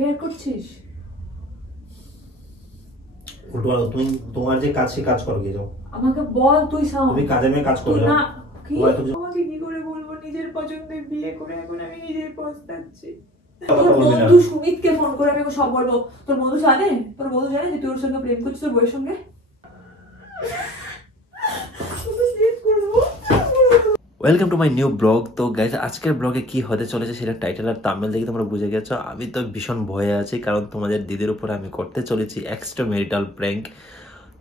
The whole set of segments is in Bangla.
অ্যাফেয়ার করছিস? উল্টো তুমি তোমার যে কাজ করো কি যাও আমাকে বল তুই তুমি কাজে মেয়ে কাজ করো না কি আমাকে কি করে বলবো নিজের পছন্দে বিয়ে করে এখন আমি নিজেই পস্তাচ্ছি। তোর বন্ধু সুমিতকে ফোন করে আমি সব বলবো। তোর বন্ধু জানে যে তুই ওর সঙ্গে প্রেম করছিস তোর বউয়ের সঙ্গে? Welcome to my new blog. তো গাইস আজকের ব্লগে কি হতে চলেছে সেটা টাইটেল আর থাম্বনেল দেখে তোমরা বুঝে গেছো। আমি তো ভীষণ ভয়ে আছি, কারণ তোমাদের দিদির উপর আমি করতে চলেছি এক্সট্রা ম্যারিটাল প্র্যাঙ্ক।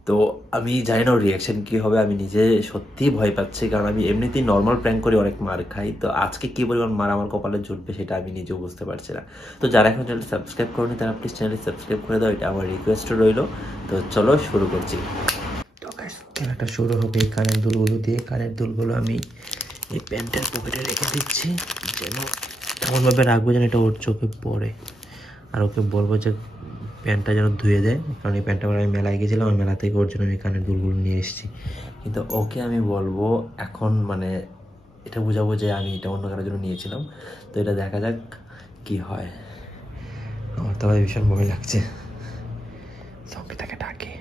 তো আমি জানি না ওর রিয়াকশন কি হবে, আমি নিজে সত্যিই ভয় পাচ্ছি, কারণ আমি এমনিতেই নর্মাল প্র্যাঙ্ক করে অনেক মার খাই। তো আজকে কি পরিমাণ মার আমার কপালে জুটবে সেটা আমি নিজেও বুঝতে পারছি না। তো যারা এখন চ্যানেল সাবস্ক্রাইব করনি তারা প্লিজ চ্যানেল সাবস্ক্রাইব করে দাও, এটা আমার রিকোয়েস্ট রইল। তো চলো শুরু করছি। তো গাইস খেলাটা শুরু হবে এই কানের দুলগুলো দিয়ে। কানের দুলগুলো আমি এই প্যান্টের পকেটে রেখে দিচ্ছি, যেন এমনভাবে রাখবো যেন এটা ওর চোখে পড়ে। আর ওকে বলবো যে প্যান্টটা যেন ধুয়ে দেয়, কারণ এই প্যান্টটা আমি মেলায় গেছিলাম, আমি মেলা থেকে ওর জন্য আমি কানের দুলগুলো নিয়ে এসেছি। কিন্তু ওকে আমি বলবো এখন মানে এটা বোঝাবো যে আমি এটা অন্য কারোর জন্য নিয়েছিলাম। তো এটা দেখা যাক কি হয়। আমার তো ভীষণ ভয় লাগছে। সঙ্গে তাকে ডাকে।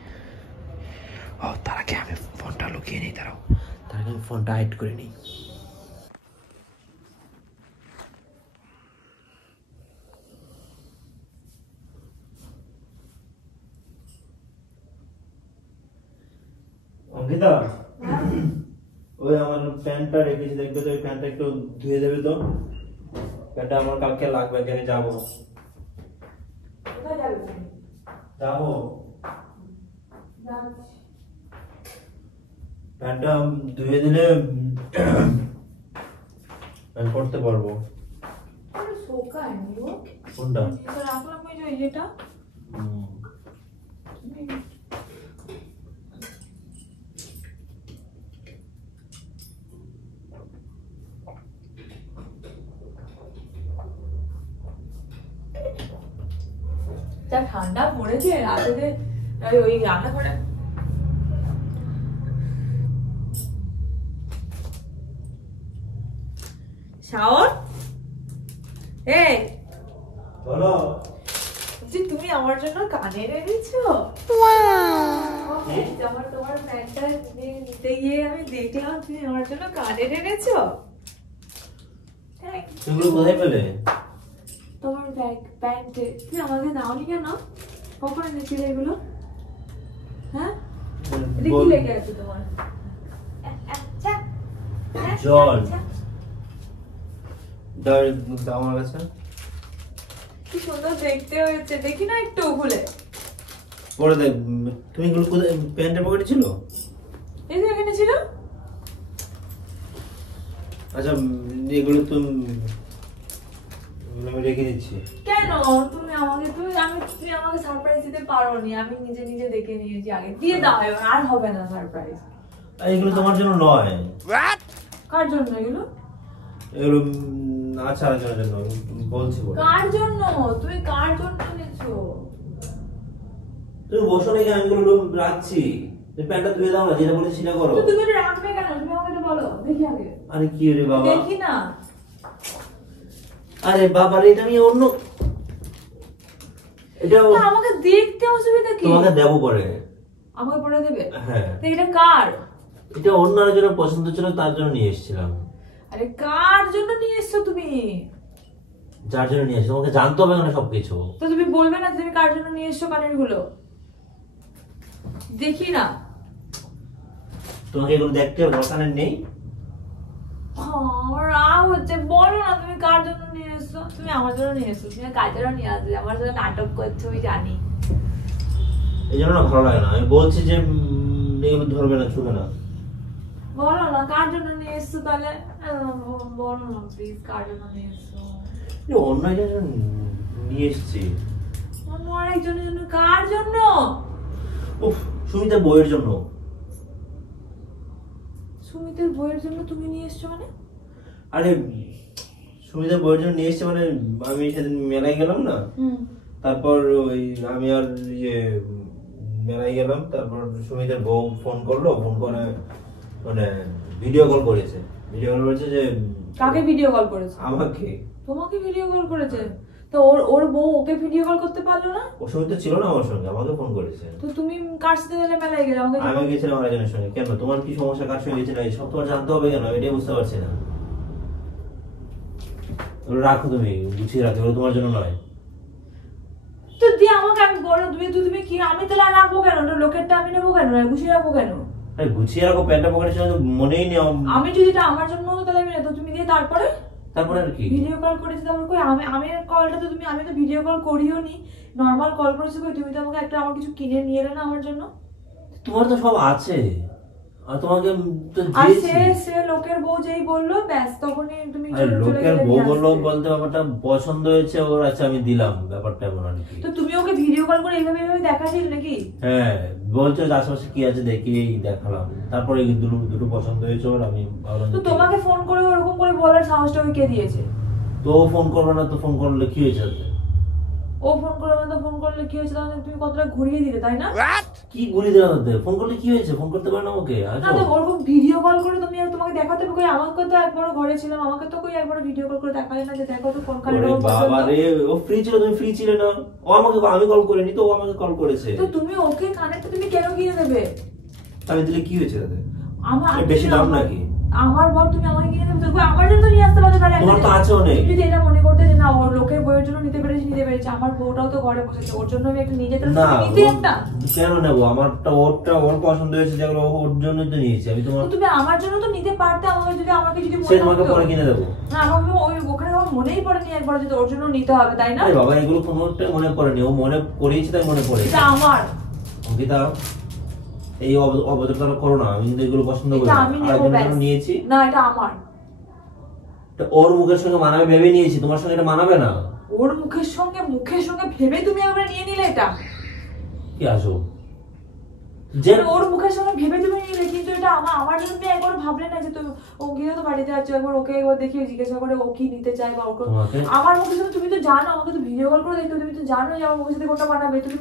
ও তার আগে আমি ফোনটা লুকিয়ে নিই, তার আগে আমি ফোনটা হাইড করে নিই। অঙ্কিতা, ওই আমার প্যান্টটা রেখেছি, দেখবে তো ওই প্যান্টটা একটু ধুয়ে দেবে তো। প্যান্টটা আমার কালকে লাগবে, আমি যাবো। যাবো প্যান্টটা ধুয়ে দিলে আমি পড়তে পারবো। কোনটা? যা ঠান্ডা পড়েছে রাতে, ওই রান্না করে শাওন। এই বলো। তুমি আমার জন্য কানের এনেছো? আমার তোমার প্যান্টটা নিতে গিয়ে আমি দেখলাম তুমি আমার জন্য কানের এনেছো। এগুলো কোথায় পেলে? তোমার ব্যাগ প্যান্টে। তুমি আমাকে দাওনি কেন? কখন এনেছিলে এগুলো? হ্যাঁ, এটা কি লেগে আছে তোমার? জল দাও আমার কাছে। কি সুন্দর দেখতে হয়েছে, দেখি না একটু খুলে পরে দেখ। তুমি এগুলো কোথায় প্যান্টের পকেটে ছিল? এই যে এখানে ছিল। আচ্ছা এগুলো তুমি আমি রেখে দিচ্ছি। কেন তুমি আমাকে সারপ্রাইজ দিতে পারোনি? আমি নিজে নিজে দেখে নিয়েছি আগে। দিয়ে দাও, এবার আর হবে না সারপ্রাইজ। এগুলো তোমার জন্য নয়। কার জন্য এগুলো? এগুলো আচ্ছা আলোচনার জন্য বলছি। কার জন্য? তুমি কার জন্য এনেছো? তুমি বসো নাকি, আমি এগুলো রাখছি। তুমি প্যান্টটা ধুয়ে দাও না, যেটা বলে সেটা করো। তুমি এটা রাখবে কেন? তুমি আমাকে বলো, দেখি আগে। আরে কি রে বাবা, দেখি না। আরে বাবা রে, এটা আমি অন্য এটা আমাকে দেখতে অসুবিধা কি? তোমাকে দেবো পরে। আমাকে পরে দেবে? হ্যাঁ। এটা কার? এটা অন্য আরেকজনের পছন্দ ছিল, তার জন্য নিয়ে এসেছিলাম। আরে কার জন্য নিয়ে এসছো তুমি? যার জন্য নিয়ে এসেছি তোমাকে জানতে হবে না সবকিছু। তো তুমি বলবে না তুমি কার জন্য নিয়ে এসছো কানের গুলো? দেখি না। তোমাকে এগুলো দেখতে হবে, দরকার নেই। আমার রাগ হচ্ছে, বলো না তুমি কার জন্য নিয়ে এসছো? তুমি আমার জন্য নিয়ে এসছো, তুমি কার জন্য নিয়ে আসলে? আমার সাথে নাটক করছো আমি জানি। এই জন্য না ভালো লাগে না। আমি বলছি যে এগুলো ধরবে না, ছুবে না। বলো না কার জন্য নিয়ে এসছো তাহলে। বলো না প্লিজ কার জন্য নিয়ে এসছো? অন্য একজন নিয়ে এসেছি। অন্য আরেকজনের জন্য? কার জন্য? উফ, সুমিতার বইয়ের জন্য। সুমিতের বইয়ের জন্য তুমি নিয়ে এসছো মানে? আরে সুমিতার বইয়ের জন্য নিয়ে এসেছি মানে আমি সেদিন মেলায় গেলাম না, তারপর ওই আমি আর মেলায় গেলাম, তারপর সুমিতার বউ ফোন করলো, ফোন করে মানে ভিডিও কল করেছে যে। কাকে ভিডিও কল করেছে? আমাকে। তোমাকে ভিডিও কল করেছে? তো ওর বউ ওকে ভিডিও কল করতে পারলো না? ওর সঙ্গে তো ছিল না আমার সঙ্গে, আমাকে ফোন করেছে। তো তুমি কার সাথে তাহলে মেলায় গেলে? আমি গেছিলাম আরেকজনের সঙ্গে। কেন, তোমার কি সমস্যা, কার সঙ্গে গেছিলে এই সব তোমার জানতে হবে কেন? এটাই বুঝতে পারছি না। রাখো, তুমি গুছিয়ে রাখো, ওগুলো তোমার জন্য নয়। তো দিয়ে আমাকে আমি বলো, তুমি কি, আমি তাহলে আর রাখবো কেন? ওটা লোকেরটা আমি নেবো কেন? গুছিয়ে রাখবো কেন? আরে গুছিয়ে রাখো, প্যান্টটা পকেটের সঙ্গে মনেই নেই। আমি যদি এটা আমার জন্য হতো তাহলে আমি নিতাম, তুমি দিয়ে তারপরে আর কি ভিডিও কল করেছি। তারপর কই আমি কলটা তো তুমি, আমি তো ভিডিও কল করিও নি, নরমাল কল করেছি। কই তুমি তো আমাকে একটা আমার কিছু কিনে নিয়ে এলে না আমার জন্য? তোমার তো সব আছে, আর তোমাকে তো আর দিয়েছি। সে লোকের বউ যেই বললো ব্যাস তখনই তুমি আরে লোকের বউ বললো বলতে ব্যাপারটা পছন্দ হয়েছে ওর, আচ্ছা আমি দিলাম, ব্যাপারটা এমন আর কি। তো তুমি ওকে ভিডিও কল করে এইভাবে দেখাচ্ছিল নাকি? হ্যাঁ, বলছো যে আশেপাশে কি আছে দেখি, দেখালাম। তারপরে দুটো পছন্দ হয়েছে ওর, আমি ভাবলাম। তো তোমাকে ফোন করে ওরকম করে বলার সাহসটা ওকে কে দিয়েছে? তো ফোন করবে না তো ফোন করলে কি হয়েছে? ও ফোন করবে না তো ফোন করলে কি হয়েছে? তাহলে তুমি কতটা ঘুরিয়ে দিলে, তাই না? কি ঘুরিয়ে দিলাম? ফোন করলে কি হয়েছে? ফোন করতে পারে না আমাকে? না তো ওরকম ভিডিও কল করে তুমি আর তোমাকে দেখাতে হবে। কই আমাকে তো একবারও ঘরে ছিলাম, আমাকে তো কই একবার ভিডিও কল করে দেখালে না যে দেখো তো ফোন করে। বাবা রে, ও ফ্রি ছিল, তুমি ফ্রি ছিলে না। ও আমাকে, আমি কল করিনি তো ও আমাকে কল করেছে। তো তুমি ওকে কানেক্টটা তুমি কেন কিনে দেবে? আমি দিলে কি হয়েছে তাতে? আমার বেশি দাম নাকি? আমার বল তুমি আমাকে কিনে দেবে, তো আমার জন্য নিয়ে আসতে পারো। তাহলে তোমার তো আছে অনেক। যদি এটা মনে করতে যে না ওর লোকের বইয়ের জন্য নিতে পেরেছে, আমার বউটাও তো ঘরে বসেছে, ওর জন্য আমি একটা নিজে তো নিতে একটা। কেন নেবো? আমারটা ওর পছন্দ হয়েছে, যেগুলো ওর জন্যই তো নিয়েছি আমি। তুমি আমার জন্য তো নিতে পারতে, আমাকে যদি সে তোমাকে পরে কিনে দেবো না। আমার ওখানে আমার মনেই পড়েনি একবার যে ওর জন্য নিতে হবে, তাই না? বাবা এগুলো কোনোটা মনে পড়েনি, ও মনে করিয়েছে তাই মনে পড়েছে। এটা আমার অঙ্কিতা, এই অবদানটা করো না। আমি কিন্তু এগুলো পছন্দ করি না, নিয়েছি না, এটা আমার। ওর মুখের সঙ্গে মানাবে ভেবে নিয়েছি, তোমার সঙ্গে এটা মানাবে না। ওর মুখের সঙ্গে ভেবে তুমি আমরা নিয়ে নিলে? এটা কি আসো যে ওর মুখের সঙ্গে ভেবে তুমি নিলে, কিন্তু এটা আমার জন্য তুমি একবার ভাবলে না যে তুমি অঙ্কিতা তো বাড়িতে আছো, একবার ওকে একবার দেখিয়ে জিজ্ঞাসা করে ও কি নিতে চায় বা ওকে। আমার মুখের সঙ্গে তুমি তো জানো, আমাকে তো ভিডিও কল করে দেখতে, তুমি তো জানো যে আমার মুখের সাথে কোনটা মানাবে। তুমি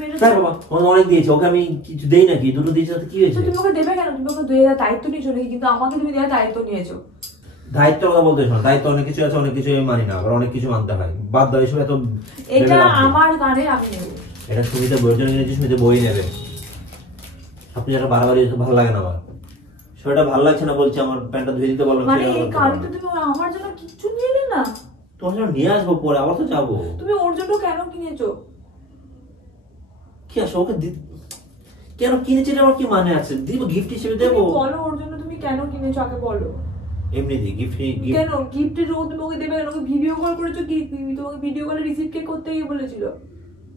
অনেক দিয়েছি ওকে, আমি কিছু দেই নাকি? দুটো দিয়েছি, কি হয়েছে? তুমি ওকে দেবে কেন? তুমি ওকে দেওয়ার দায়িত্ব নিয়েছো নাকি? কিন্তু আমাকে তুমি দেওয়ার দায়িত্ব নিয়েছো। দায়িত্ব কথা বলতে শোনো, দায়িত্ব অনেক কিছু আছে, অনেক কিছু আমি মানি না, আবার অনেক কিছু মানতে হয়। বাদ দাও এসব। এত এটা আমার গানে আমি নেব। এটা সুমিতে বইয়ের জন্য কিনেছি, সুমিতে বই নেবে। আপনি যেটা বারবারই ভালো লাগে না, আমার সেটা ভালো লাগছে না বলছি। আমার প্যান্টটা ধুয়ে দিতে বললাম, মানে এই কালকে তুমি আমার জন্য কিচ্ছু নিয়ে এলে না? তোমার জন্য নিয়ে আসবো পরে, আবার তো যাবো। তুমি ওর জন্য কেন কিনেছো? কি আসো ওকে কেন কিনেছি? আমার কি মানে আছে? দিব গিফট হিসেবে দেবো। বলো ওর জন্য তুমি কেন কিনেছো আগে বলো। এমনি দিই গিফট। কেন গিফটের ও তুমি ওকে দেবে কেন? ওকে ভিডিও কল করেছো কি? তুমি তোমাকে ভিডিও কলে রিসিভ কে করতে গিয়ে বলেছিল?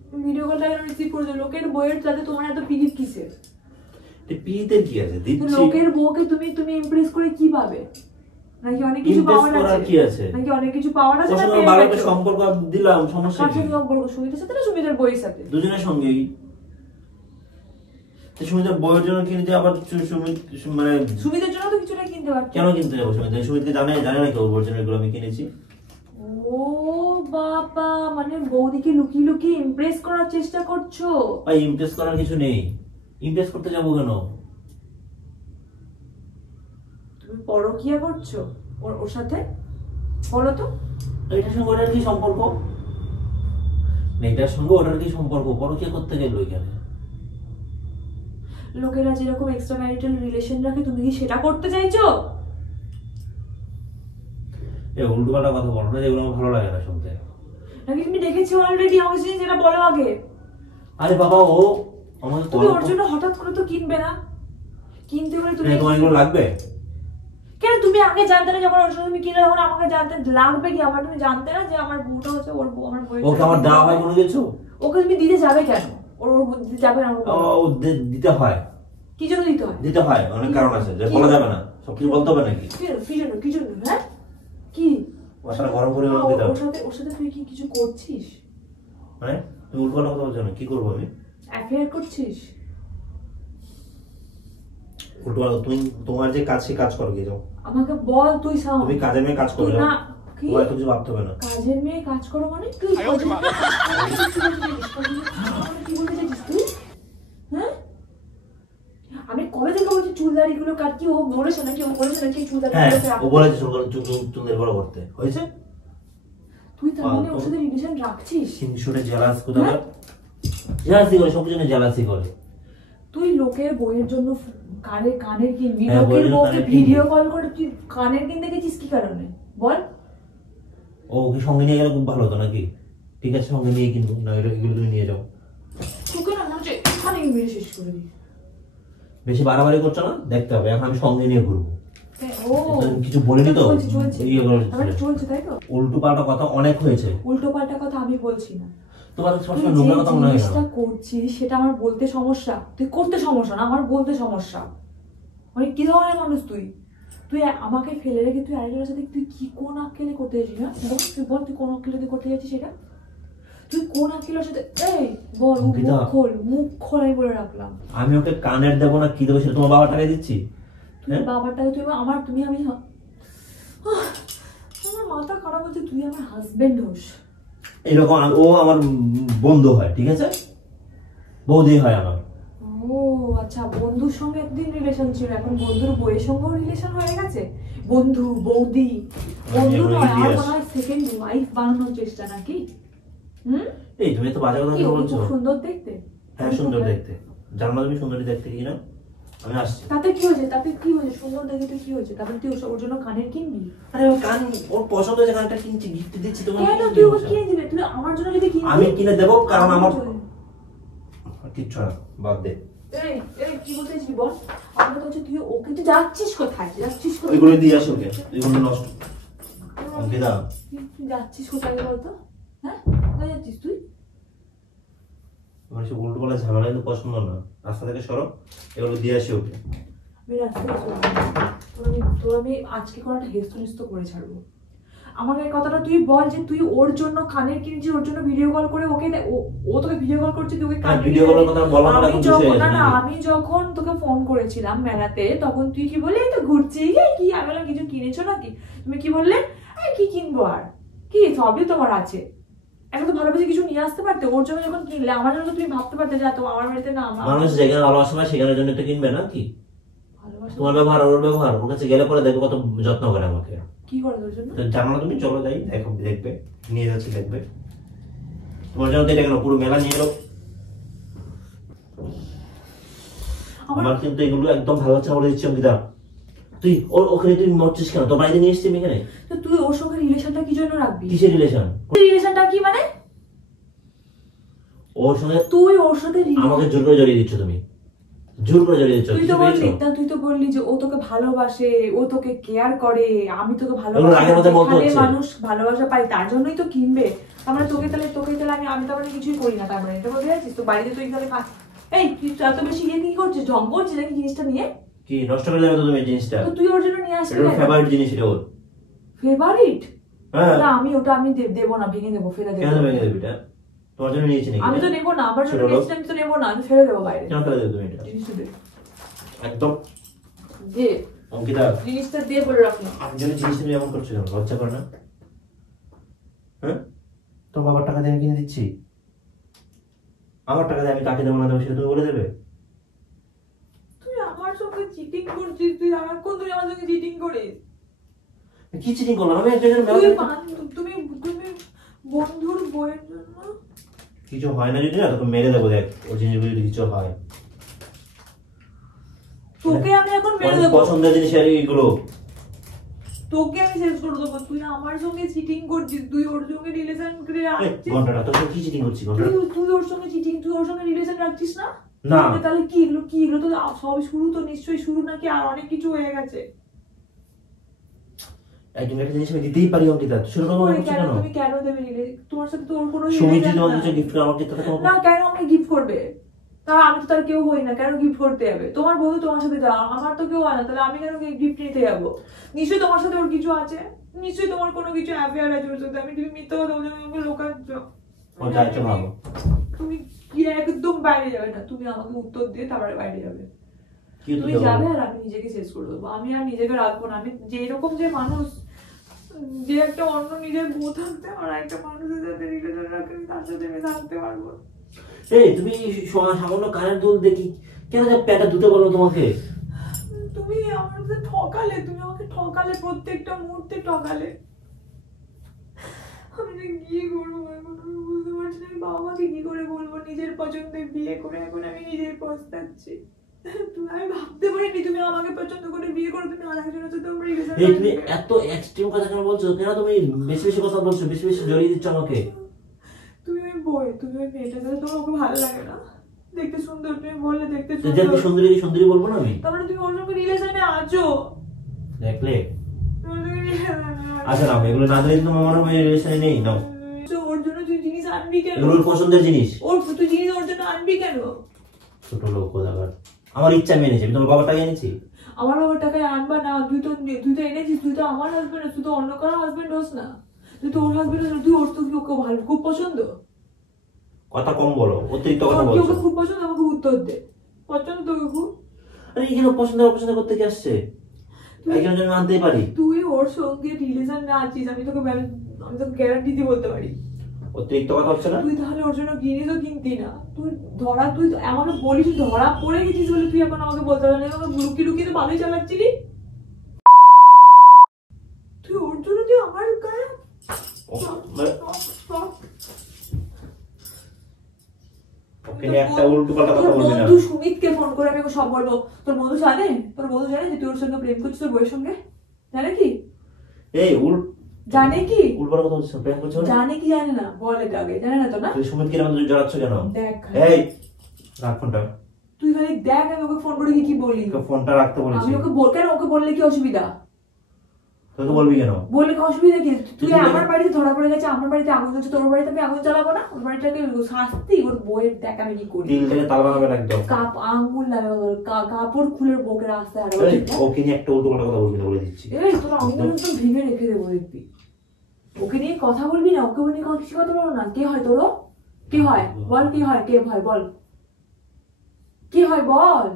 তুমি ভিডিও কলটা কেন রিসিভ করেছো? লোকের বইয়ের সাথে তোমার এত পিরিত কিসের? পিরিতের কি আছে? দিচ্ছি। লোকের বউকে তুমি ইমপ্রেস করে কি পাবে? নাকি অনেক কিছু পাওয়ার আছে? কি আছে? নাকি অনেক কিছু পাওয়ার আছে? না ভালো একটা সম্পর্ক দিলাম, সমস্যা কি? সম্পর্ক সুমিতের সাথে না সুমিতের বইয়ের সাথে? দুজনের সঙ্গেই। সুমিতের বইয়ের জন্য কিনতে, আবার মানে সুমিতের জন্য তো কিছুটা কিনতে পারছো। কেন কিনতে যাবো? সুমিতকে জানে না কি ওর বইয়ের জন্য এগুলো আমি কিনেছি? ও বাবা, মানে বৌদিকে লুকিয়ে লুকিয়ে ইমপ্রেস করার চেষ্টা করছো? ভাই ইমপ্রেস করার কিছু নেই, ইমপ্রেস করতে যাবো কেন? তুমি পরকিয়া করছো ওর সাথে? বলো তো। এটার সঙ্গে ওটার কি সম্পর্ক? এটার সঙ্গে ওটার কি সম্পর্ক? পরকিয়া করতে গেল এখানে? লোকেরা যেরকম এক্সট্রা ম্যারিটাল রিলেশন রাখে, তুমি কি সেটা করতে চাইছো? উল্টোপাল্টা কথা বলো না, যেগুলো আমার ভালো লাগে না শুনতে। নাকি তুমি দেখেছো অলরেডি? আমাকে যেটা বলো আগে। আরে বাবা, ও আমাকে তুমি ওর জন্য হঠাৎ করে তো কিনবে না। কিনতে হলে তুমি তোমার এগুলো লাগবে কেন? তুমি আগে জানতে না যখন ওর সঙ্গে তুমি কিনে, তখন আমাকে জানতে লাগবে কি? আমার তুমি জানতে না যে আমার বউটা হচ্ছে ওর বউ, আমার বউ। ওকে আমার দেওয়া হয় কোনো কিছু? ওকে তুমি দিতে যাবে কেন? ওর দিতে যাবে না? ও দিতে হয়। কি জন্য দিতে হয়? দিতে হয় অনেক কারণ আছে, যে বলা যাবে না। সবকিছু বলতে হবে নাকি? কি জন্য? হ্যাঁ কি? ওর সাথে গরম করে দিতে হবে। ওর সাথে তুই কি কিছু করছিস? মানে তুমি উল্টোপাল্টা কথা বলছো না? কি করবো আমি? অ্যাফেয়ার করছিস? উল্টোপাল্টা তুমি তোমার যে কাজ সে কাজ করো, গিয়ে যাও। আমাকে বল তুই তুমি কাজের মেয়ে কাজ করো না। কি হয়তো কিছু ভাবতে হবে না। কাজের মেয়ে কাজ করো মানে? তুই কি বলতে চাইছিস তুই? হ্যাঁ, আমি কবে থেকে বলছি চুলদারি গুলো কাট। কি ও বলেছে নাকি? ও বলেছে নাকি চুলদারি? হ্যাঁ ও বলেছে চুলদারি বড় করতে হয়েছে। তুই তার মানে ওর সাথে রিলেশন রাখছিস? সিনসুরে জেলাস কোথায়? জেলাসি করে, সব জন্য জেলাসি করে। তুই লোকের বইয়ের জন্য কানের কিনবি, লোকের বউকে ভিডিও কল করে তুই কানের কিনতে গেছিস কি কারণে বল? ও ওকে সঙ্গে নিয়ে গেলে খুব ভালো হতো নাকি? ঠিক আছে সঙ্গে নিয়ে কিনবো না, এগুলো তুমি নিয়ে যাও। তোকে না মনে হচ্ছে এখানেই মেরে শেষ করে দিই। বেশি বাড়াবাড়ি করছো না, দেখতে হবে। এখন আমি সঙ্গে নিয়ে ঘুরবো। ও কিছু বলিনি তো, চলছে তাই তো? উল্টো পাল্টা কথা অনেক হয়েছে। উল্টো পাল্টা কথা আমি বলছি না, তোমার সবসময় নোংরা কথা মনে হয় না? জিনিসটা করছিস সেটা আমার বলতে সমস্যা, তুই করতে সমস্যা না, আমার বলতে সমস্যা। মানে কি ধরনের মানুষ তুই? তুই আমাকে ফেলে রেখে তুই আরেকজনের সাথে তুই কি কোন আক্কেলে করতে যাচ্ছিস? না তুই বল, তুই কোন আক্কেলে তুই করতে যাচ্ছিস সেটা? তুই কোন আক্কেলের সাথে? এই বল, মুখ খোল আমি বলে রাখলাম। আমি ওকে কানের দেবো না কি দেবো সেটা তোমার বাবার টাকায় দিচ্ছি? তুই বাবার টাকা, তুই আমার, তুমি আমি আমার মাথা খারাপ হচ্ছে। তুই আমার হাজবেন্ড হোস। এরকম ও আমার বন্ধু হয়, ঠিক আছে? বৌদি হয় আমার। ও আচ্ছা, বন্ধুর সঙ্গে একদিন রিলেশন ছিল, এখন বন্ধুর বইয়ের সঙ্গেও রিলেশন হয়ে গেছে। বন্ধু বৌদি বন্ধু নয়, আর মনে হয় সেকেন্ড ওয়াইফ বানানোর চেষ্টা নাকি? এই তুমি তো বাজে কথা বলছো। সুন্দর দেখতে? হ্যাঁ সুন্দর দেখতে। জানো না তুমি সুন্দরী দেখতে কি না? আমি আসছি। তাতে কি হয়েছে? সুন্দর দেখতে কি হয়েছে? তারপরে তুই ওর জন্য কানের কিনবি? আরে ও কান ওর পছন্দ হয়েছে, কানটা কিনছি, গিফট দিচ্ছি তোমাকে। কেন তুই ওকে কিনে দিবি? তুই আমার জন্য যদি কিনবি আমি কিনে দেবো, কারণ আমার কিচ্ছু না, বাদ দে। এই এই কি বলতেছিস বল? আমরা তো হচ্ছে তুই ওকে তো যাচ্ছিস কোথায়? ওইগুলো দিয়ে আসো ওকে, এগুলো নষ্ট। ওকে দাও। তুই যাচ্ছিস কোথায় বলতো? হ্যাঁ কোথায় যাচ্ছিস তুই? আমার সে উল্টো পাল্টা ঝামেলা কিন্তু পছন্দ না, রাস্তা থেকে সরো, এগুলো দিয়ে আসি ওকে। আমি রাস্তায় তোর আমি আজকে কোনো একটা হেস্তনিস্ত করে ছাড়বো। আমাকে কথাটা তুই বল যে তুই ওর জন্য কানের কিনছিস, ওর জন্য ভিডিও কল করে ওকে, ও তোকে ভিডিও কল করছে, তুই ওকে কানের ভিডিও কলের কথা বলা না। আমি যখন তোকে ফোন করেছিলাম মেলাতে, তখন তুই কি বললি? এই তো ঘুরছি, কি আমি বললাম কিছু কিনেছো নাকি? তুমি কি বললে? কি কিনবো আর কি, সবই তোমার আছে। এখন তো ভালোবেসে কিছু নিয়ে আসতে পারতে। ওর জন্য যখন কিনলে, আমার জন্য তুমি ভাবতে পারতে যে তো আমার বাড়িতে না, মানুষ যেখানে ভালোবাসা পায় সেখানের জন্য তো কিনবে না কি? তোমার ব্যবহার ওর ব্যবহার, ওর কাছে গেলে পরে দেখবে কত যত্ন করে আমাকে। কি করে তোর জন্য? জানো না তুমি? চলো যাই, দেখো, দেখবে, নিয়ে যাচ্ছি দেখবে। তোমার জন্য তো এটা কেন পুরো মেলা নিয়ে এলো। আমার কিন্তু এগুলো একদম ভালো হচ্ছে না বলে দিচ্ছি অঙ্কিতা। তুই ওখানে তুই মরছিস কেন? তোর বাড়িতে নিয়ে এসছি আমি এখানে। তো তুই ওর সঙ্গে রিলেশনটা কি জন্য রাখবি? কিসের রিলেশন? রিলেশনটা কি মানে? ওর সঙ্গে তুই ওর সাথে আমাকে জোর করে জড়িয়ে দিচ্ছ তুমি, জোর করে জড়িয়ে দিচ্ছ। তুই তো বললি যে ও তোকে ভালোবাসে, ও তোকে কেয়ার করে, আমি তোকে ভালোবাসি, মানুষ ভালোবাসা পাই তার জন্যই তো কিনবে। তারপরে তোকে তাহলে আমি তার মানে কিছুই করি না, তার মানে এটা বলতে যাচ্ছিস? তো বাড়িতে তুই তাহলে এই তুই এত বেশি কি করছিস? ঢং করছিস নাকি জিনিসটা নিয়ে? কি নষ্ট করে দেবে তো তুমি জিনিসটা? তো তুই ওর জন্য নিয়ে আসবি? এটা ফেভারিট জিনিস, এটা ওর ফেভারিট। হ্যাঁ না আমি দেবো না, ভেঙে দেবো, ফেলে দেবো। কেন ভেঙে দেবে? এটা তোমার জন্য নিয়েছি নাকি? আমি তো নেবো না, আমার জন্য নিয়েছি, আমি তো নেবো না, আমি ফেলে দেবো বাইরে। কেন ফেলে দেবে তুমি এটা? জিনিসটা দে একদম দে, অঙ্কিতা জিনিসটা দে বলে রাখলাম। আমি যদি জিনিসটা নিয়ে এমন করছো কেন? লজ্জা করে না? হ্যাঁ, তোর বাবার টাকা দিয়ে আমি কিনে দিচ্ছি। আমার টাকা দিয়ে আমি কাকে দেবো না দেবো সেটা তুমি বলে দেবে? তুই আমার সঙ্গে চিটিং করছিস, তুই আমার কোন তুই আমার সঙ্গে চিটিং করিস? কি চিটিং করলাম আমি? তুমি বন্ধুর বইয়ের জন্য কিছু হয় না যদি না তোকে মেরে দেবো। দেখ ওর জিনিসগুলো যদি কিছু হয়, তোকে আমি এখন মেরে দেবো। পছন্দের জিনিস আর এইগুলো তোকে আমি শেষ করে দেবো। তুই আমার সঙ্গে চিটিং করছিস, তুই ওর সঙ্গে রিলেশন করে রাখছিস। ঘন্টাটা তোকে কি চিটিং করছিস? তুই ওর সঙ্গে চিটিং, তুই ওর সঙ্গে রিলেশন রাখছিস না? না তাহলে কি এগুলো তো সব শুরু, তো নিশ্চয়ই শুরু নাকি আর অনেক কিছু হয়ে গেছে? একদিন একটা জিনিস আমি দিতেই পারি অঙ্কিতা, সেরকম কেন তুমি কেন দেবে? তোমার সাথে তো ওর কোনো সুমিত যদি তোমাকে কিছু গিফট করে আমাকে তো না, কেন আমাকে গিফট করবে? তাহলে আমি তো তার কেউ হই না, কেন গিফট করতে যাবে? তোমার বন্ধু তোমার সাথে যাওয়া, আমার তো কেউ হয় না, তাহলে আমি কেন গিফট নিতে যাবো? নিশ্চয়ই তোমার সাথে ওর কিছু আছে, নিশ্চয়ই তোমার কোনো কিছু অ্যাফেয়ার আছে ওর সাথে। আমি তুমি মিথ্যা কথা বলছো, আমাকে লোকাচ্ছ। তুমি কি একদম বাইরে যাবে না, তুমি আমাকে উত্তর দিয়ে তারপরে বাইরে যাবে। তুমি যাবে আর আমি নিজেকে শেষ করে দেবো। আমি আর নিজেকে রাখবো না। আমি যেরকম যে মানুষ, যে একটা অন্য নিজের বউ থাকতে আর একটা মানুষের সাথে রিলেশন রাখে, তার সাথে আমি থাকতে পারবো। এই তুমি সামান্য কানের দুল দেখি কেন যা প্যাটা ধুতে বললো তোমাকে? তুমি আমাকে ঠকালে, প্রত্যেকটা মুহূর্তে ঠকালে। আমি না কি করবো এখন আমি বুঝতে পারছি না, আমি বাবা মাকে কি করে বলবো নিজের পছন্দের বিয়ে করে, এখন আমি নিজেই পস্তাচ্ছি। আমি ভাবতে পারিনি তুমি আমাকে পছন্দ করে বিয়ে করো, তুমি আরেকজনের সাথে আমার রিলেশন। তুমি এত এক্সট্রিম কথা কেন বলছো? কেন তুমি বেশি বেশি কথা বলছো, বেশি বেশি জড়িয়ে দিচ্ছ আমাকে? তুমি ওই বই, তুমি ওই মেয়েটার সাথে তোমার ওকে ভালো লাগে না? দেখতে সুন্দর, তুমি বললে দেখতে যে সুন্দর। তুমি সুন্দরী সুন্দরী বলবো না আমি? তাহলে তুমি ওর সঙ্গে রিলেশনে আছো দেখলে? আচ্ছা নাও, এগুলো না দিলে তোমার মনে হয় রিলেশনে নেই। নাও, ওর জন্য তুই জিনিস আনবি কেন? এগুলো পছন্দের জিনিস। তুই জিনিস ওর জন্য আনবি কেন? ছোট লোক কোথাকার, আমার ইচ্ছা আমি এনেছি, আমি তোমার বাবার টাকা এনেছি। আমার বাবার টাকায় আনবা না, তুই তো এনেছিস, তুই তো আমার হাজবেন্ড, তুই তো অন্য কারো হাজবেন্ড হোস না, তুই তো ওর হাজবেন্ড, তুই ওর তো ওকে ভালো খুব পছন্দ। কথা কম বলো, অতিরিক্ত কথা বলছো। ওকে খুব পছন্দ, আমাকে উত্তর দে। পছন্দ তোকে খুব? আরে এখানে পছন্দ অপছন্দ করতে কি আসছে? একজন জন মানতেই পারি। তুই ওর সঙ্গে রিলেশন না আছিস, আমি তোকে গ্যারান্টি দিয়ে বলতে পারি। অতিরিক্ত কথা হচ্ছে না? তুই তাহলে ওর জন্য জিনিসও কিনতি না। তুই আমাকে বলিস ধরা পড়ে গেছিস বলে তুই এখন আমাকে বলতে পারলি না, আমাকে লুকিয়ে লুকিয়ে তো ভালোই চালাচ্ছিলি তুই। ওর জন্য তুই আমার গায়ে একটা উল্টো পাল্টা কথা বলবি না। বন্ধু সুমিতকে ফোন করে আমি সব বলবো। তোর বন্ধু জানে যে তুই ওর সঙ্গে প্রেম করছিস, তোর বইয়ের সঙ্গে? জানে কি? এই জানে কি? উল্টো কথা বলছিস, প্রেম করছিস? জানে কি জানে না? বল এটা আগে। জানে না তো না? তুই সুমিতকে এরকম জড়াচ্ছ কেন? দেখ, এই রাখ ফোনটা। তুই খালি দেখ আমি ওকে ফোন করে কি বলি। ফোনটা রাখতে বলেছি। আমি ওকে কেন? ওকে বললে কি অসুবিধা? তোকে বলবি কেন? বললে কি অসুবিধা কি? তুই আমার বাড়িতে ধরা পড়ে গেছে, আমার বাড়িতে আগুন জ্বলছে, তোর বাড়িতে আমি আগুন জ্বালাবো না? ওর বাড়িটাকে শাস্তি, ওর বইয়ের দেখ আমি কি করি। তিল থেকে তাল বানাবে একদম। আঙুল লাগে, কাপড় খুলে বউকে রাস্তায় আর ওকে নিয়ে একটা উল্টো পাল্টা কথা বলবি না, বলে দিচ্ছি। এই তোর আঙুল একদম ভেঙে রেখে দেবো দেখবি। ওকে নিয়ে কথা বলবি না, ওকে নিয়ে কিছু কথা বলবো না। কে হয় তোর? কে হয় বল? কে হয়? কে হয় বল? কে হয় বল?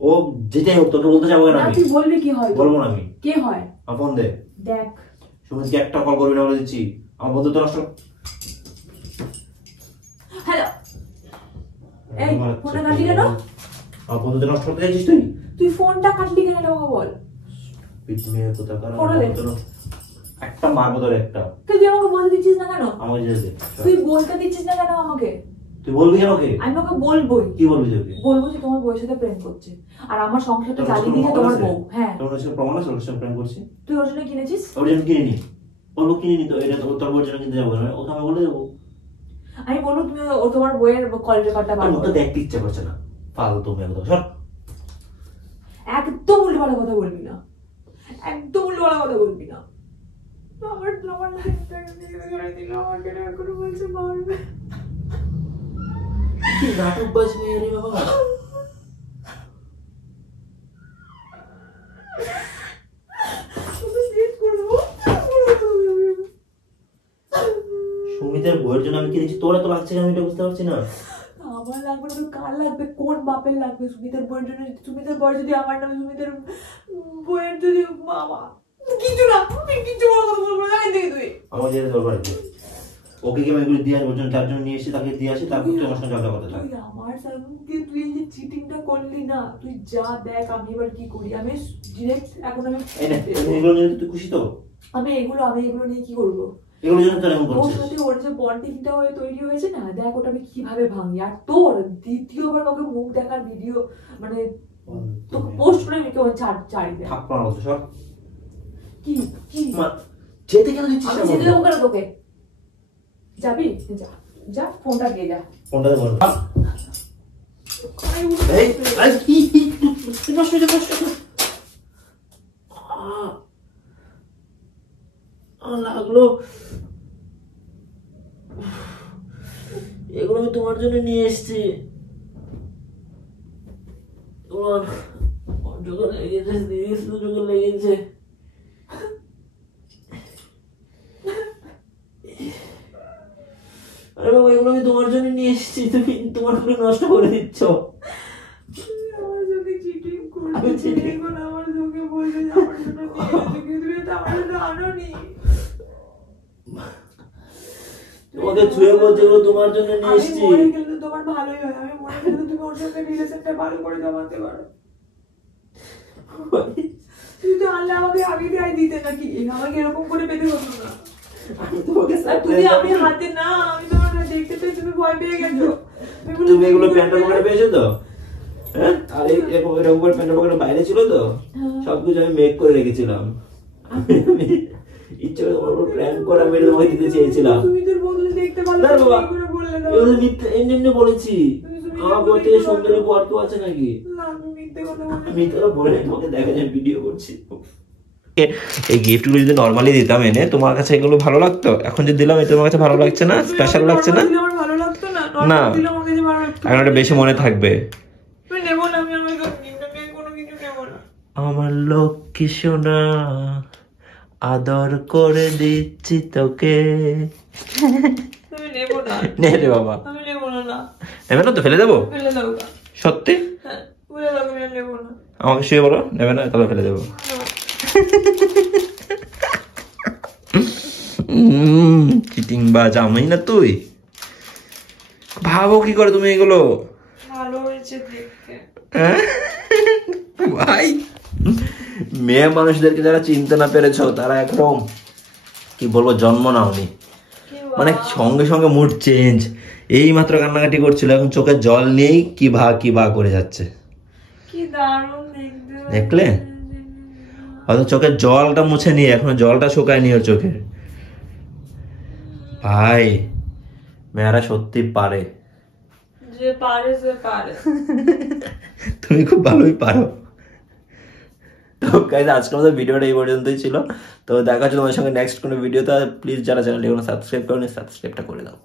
ও যেটাই হোক তোকে বলতে যাবো না। তুই বলবি কি হয়? বলবো না আমি। কে হয়? ফোন দে। দেখ সুমিতকে একটা কল করবি না, বলে দিচ্ছি। আমার বন্ধু তো নষ্ট। হ্যালো, এই ফোনটা কাটলি কেন? আমার বন্ধু তো নষ্ট করতে যাচ্ছিস তুই? তুই ফোনটা কাটলি কেন আমাকে বল। পিছনে কোথাকার একটা মারবো তোর একটা। তুই আমাকে বলতে দিচ্ছিস না কেন? আমাকে যেতে দে। তুই বলতে দিচ্ছিস না কেন আমাকে? তুই বলবি কেন ওকে? আমি ওকে বলবোই। কি বলবি তোকে? বলবো যে তোমার বউয়ের সাথে প্রেম করছে আর আমার সংসারটা চালিয়ে দিয়েছে তোমার বউ। হ্যাঁ, তোর কাছে প্রমাণ আছে ওর সাথে প্রেম করছি? তুই ওর জন্য কিনেছিস? ওর জন্য কিনে নি। বলবো কিনে নি তো, এটা তোর বউয়ের জন্য কিনতে যাবো না, ওকে আমি বলে দেবো। আমি বলবো তুমি তোমার বউয়ের কল রেকর্ডটা বার করো। তো দেখতে ইচ্ছা করছে না, ফালতু মেয়ে কথা। সর। একদম উল্টোপাল্টা কথা বলবি না, একদম উল্টোপাল্টা কথা বলবি না। আমার লাইফটাকে নিয়ে করে দিল, আমাকে এখনো বলছে মারবে। কি নাটক বাজ মেয়ে রে বাবা। সুমিতের বইয়ের জন্য আমি কিনেছি, তোরা তো লাগছে কেন এটা বুঝতে পারছি না। আমার লাগবে না, কার লাগবে? কোন বাপের লাগবে সুমিতের বইয়ের জন্য? সুমিতের বই যদি আমার নামে, সুমিতের বইয়ের যদি বাবা কিছু না, আমি কিছু বলবো না। তুই আমার যেতে দরকার আছে, ওকে কি আমি এগুলো দিয়ে আসবো, চারজন নিয়ে এসে তাকে দিয়ে আসি, তারপর তুই আমার সঙ্গে ঝগড়া করতে থাক। আমার সঙ্গে তুই যে চিটিংটা করলি না, তুই যা দেখ আমি এবার কি করি। আমি ডিরেক্ট এখন এগুলো নিয়ে তুই খুশি তো? আমি এগুলো নিয়ে কি করবো? এগুলো জন্য তোর এমন করছিস? ওর সাথে ওর যে বন্ডিংটা হয়ে তৈরি হয়েছে না, দেখ ওটা আমি কিভাবে ভাঙি। আর তোর দ্বিতীয়বার ওকে মুখ দেখার ভিডিও মানে তোকে পোস্ট করে আমি কেউ ছাড়ি দেয়। থাক না বলতে সর। কি কি যেতে কেন দিচ্ছিস? আমি যেতে দেবো কেন তোকে? যাবি? যা যা, ফোনটা দিয়ে যা। ফোনটা দে বল। এই আই কি নষ্ট হয়ে যাচ্ছে। লাগলো। এগুলো আমি তোমার জন্য নিয়ে এসেছি। তোমার যখন লেগেছে যখন লেগেছে আরে বাবা, এগুলো আমি তোমার জন্য নিয়ে এসেছি, তুমি তোমার গুলো নষ্ট করে দিচ্ছ। আমার সাথে চিটিং করছিস, এখন আমার সঙ্গে বলছিস আমার জন্য নিয়ে এসেছিস, কিন্তু এটা আমার জন্য আনোনি। তোমাকে ছুঁয়ে বলতে এগুলো তোমার জন্য নিয়ে এসেছি। আমি মরে গেলে তো তোমার ভালোই হয়, আমি মরে গেলে তুমি ওর সাথে রিলেশনটা ভালো করে জমাতে পারো। তুই তো আল্লাহ আমাকে আগে দিয়ে দিতে নাকি, আমাকে এরকম করে পেতে হতো না। তুমি আমি হাতে না, আমি তোমার দেখতে পেয়ে তুমি ভয় পেয়ে গেছো। তুমি এগুলো প্যান্টের পকেটে পেয়েছো তো? হ্যাঁ, আর এরকম করে প্যান্টের পকেটে বাইরে ছিল তো, সবকিছু আমি মেক করে রেখেছিলাম। ইচ্ছে করে তোমার উপর প্র্যাঙ্ক করা মেরে তোমাকে দিতে চেয়েছিলাম। তুমি তোর বন্ধু দেখতে ভালো না বাবা, করে বললে দাও। এগুলো মিথ্যে এমনি বলেছি। আমার বই থেকে সুন্দরী বর কেউ আছে নাকি? না, আমি মিথ্যে কথা বলি। মিথ্যে কথা বলে তোমাকে দেখা যায় ভিডিও করছি। এই গিফটগুলো যদি নরমালি দিতাম এনে, তোমার কাছে এগুলো ভালো লাগতো? এখন যে দিলাম এটা তোমার কাছে ভালো লাগছে না? স্পেশাল লাগছে না? আমার ভালো লাগতো না। না, দিলে আমার কাছে ভালো লাগতো। এখন এটা বেশি মনে থাকবে। আমি নেব না, আমি কোনো কিছু নেব না। আমার লক্ষ্মী সোনা আদর করে দিচ্ছি তোকে। তুমি নেব না। নে রে বাবা। আমি নেব না। না নেবে না তো? ফেলে দেবো? ফেলে দাও। সত্যি? হ্যাঁ, ফেলে দাও, আমি নেব না। আমাকে শুয়ে বলো নেবে না, তবে ফেলে দেবো। চিটিং বাজ আমি না তুই? ভাবো কি করে তুমি এগুলো? ভালো হয়েছে দেখতে। ভাই, মেয়ে মানুষদেরকে যারা চিনতে না পেরেছো তারা একদম কি বলবো, জন্ম নাওনি। মানে সঙ্গে সঙ্গে মুড চেঞ্জ। এই মাত্র কান্নাকাটি করছিল, এখন চোখের জল নিয়েই কি ভা করে যাচ্ছে। কি দারুণ দেখতে। দেখলে? হয়তো চোখের জলটা মুছে নিয়ে এখনো জলটা শুকায়নি ওর চোখের। ভাই, মেয়েরা সত্যি পারে। যে পারে সে পারে। তুমি খুব ভালোই পারো। তো গাইস, আজকে আমাদের ভিডিওটা এই পর্যন্তই ছিল। তো দেখা হচ্ছে তোমার সঙ্গে নেক্সট কোনো ভিডিওতে। প্লিজ যারা চ্যানেলটি এখনো সাবস্ক্রাইব করোনি, সাবস্ক্রাইবটা করে দাও।